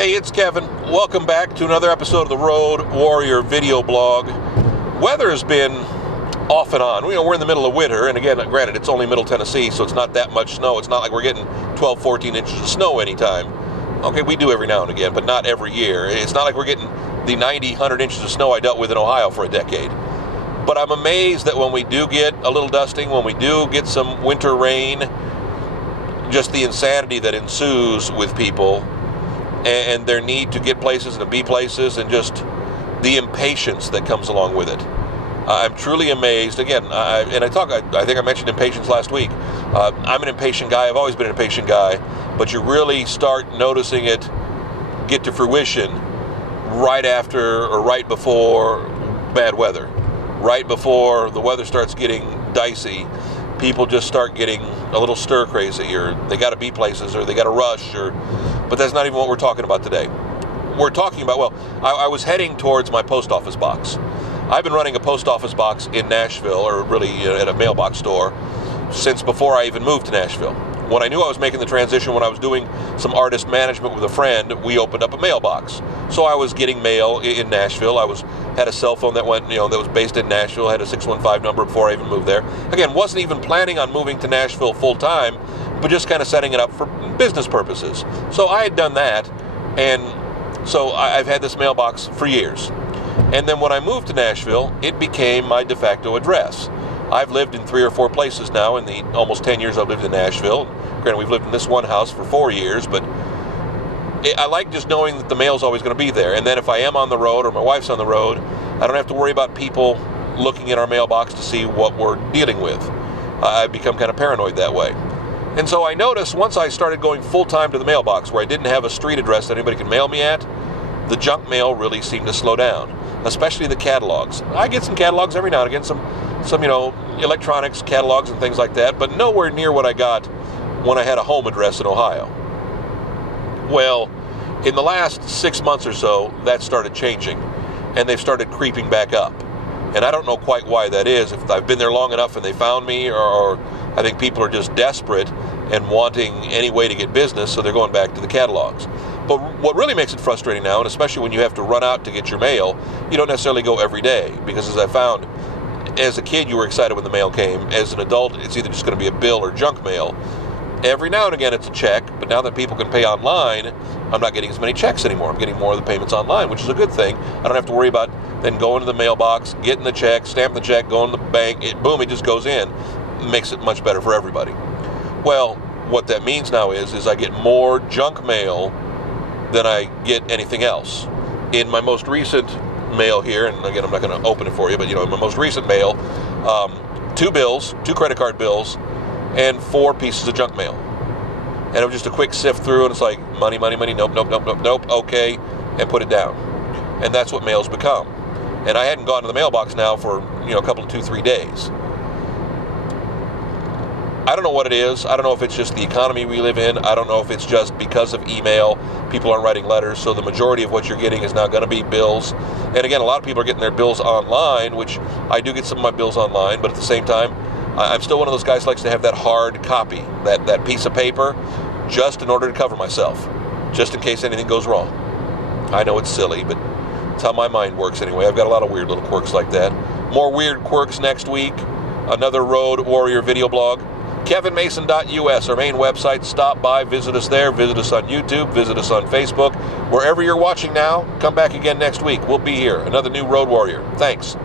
Hey, it's Kevin. Welcome back to another episode of the Road Warrior video blog. Weather has been off and on. We're in the middle of winter, and again, granted, it's only Middle Tennessee, so it's not that much snow. It's not like we're getting 12, 14 inches of snow anytime. Okay, we do every now and again, but not every year. It's not like we're getting the 90, 100 inches of snow I dealt with in Ohio for a decade. But I'm amazed that when we do get a little dusting, when we do get some winter rain, just the insanity that ensues with people and their need to get places and to be places, and just the impatience that comes along with it. I'm truly amazed. Again, I think I mentioned impatience last week. I'm an impatient guy. I've always been an impatient guy, but you really start noticing it get to fruition right after or right before bad weather. Right before the weather starts getting dicey, people just start getting a little stir crazy, or they got to be places, or they got to rush, but that's not even what we're talking about today. We're talking about, I was heading towards my post office box. I've been running a post office box in Nashville, or really at a mailbox store, since before I even moved to Nashville. When I knew I was making the transition, when I was doing some artist management with a friend, we opened up a mailbox. So I was getting mail in Nashville. Had a cell phone that was based in Nashville, had a 615 number before I even moved there. Again, wasn't even planning on moving to Nashville full time, but just kind of setting it up for business purposes. So I had done that, and so I've had this mailbox for years. And then when I moved to Nashville, it became my de facto address. I've lived in 3 or 4 places now in the almost 10 years I've lived in Nashville. Granted, we've lived in this one house for 4 years, but I like just knowing that the mail's always going to be there. And then if I am on the road or my wife's on the road, I don't have to worry about people looking at our mailbox to see what we're dealing with. I've become kind of paranoid that way. And so I noticed once I started going full-time to the mailbox, where I didn't have a street address that anybody could mail me at, the junk mail really seemed to slow down, especially the catalogs. I get some catalogs every now and again, some electronics catalogs and things like that, but nowhere near what I got when I had a home address in Ohio. Well, in the last 6 months or so, that started changing, and they've started creeping back up. And I don't know quite why that is, if I've been there long enough and they found me, or I think people are just desperate and wanting any way to get business, so they're going back to the catalogs. But what really makes it frustrating now, and especially when you have to run out to get your mail, you don't necessarily go every day, because as I found, as a kid you were excited when the mail came. As an adult, it's either just going to be a bill or junk mail. Every now and again it's a check, but now that people can pay online, I'm not getting as many checks anymore. I'm getting more of the payments online, which is a good thing. I don't have to worry about then going to the mailbox, getting the check, stamping the check, going to the bank, it just goes in. It makes it much better for everybody. Well, what that means now is I get more junk mail than I get anything else. In my most recent mail here, and again, I'm not going to open it for you, but in my most recent mail, 2 bills, 2 credit card bills, and 4 pieces of junk mail. And it was just a quick sift through, and it's like, money, nope, okay, and put it down. And that's what mail's become. And I hadn't gone to the mailbox now for, a couple of 2-3 days. I don't know what it is. I don't know if it's just the economy we live in. I don't know if it's just because of email. People aren't writing letters, so the majority of what you're getting is now going to be bills. And again, a lot of people are getting their bills online, which I do get some of my bills online, but at the same time, I'm still one of those guys who likes to have that hard copy, that piece of paper, just in order to cover myself, just in case anything goes wrong. I know it's silly, but it's how my mind works anyway. I've got a lot of weird little quirks like that. More weird quirks next week. Another Road Warrior video blog. KevinMason.us, our main website. Stop by, visit us there, visit us on YouTube, visit us on Facebook. Wherever you're watching now, come back again next week. We'll be here. Another new Road Warrior. Thanks.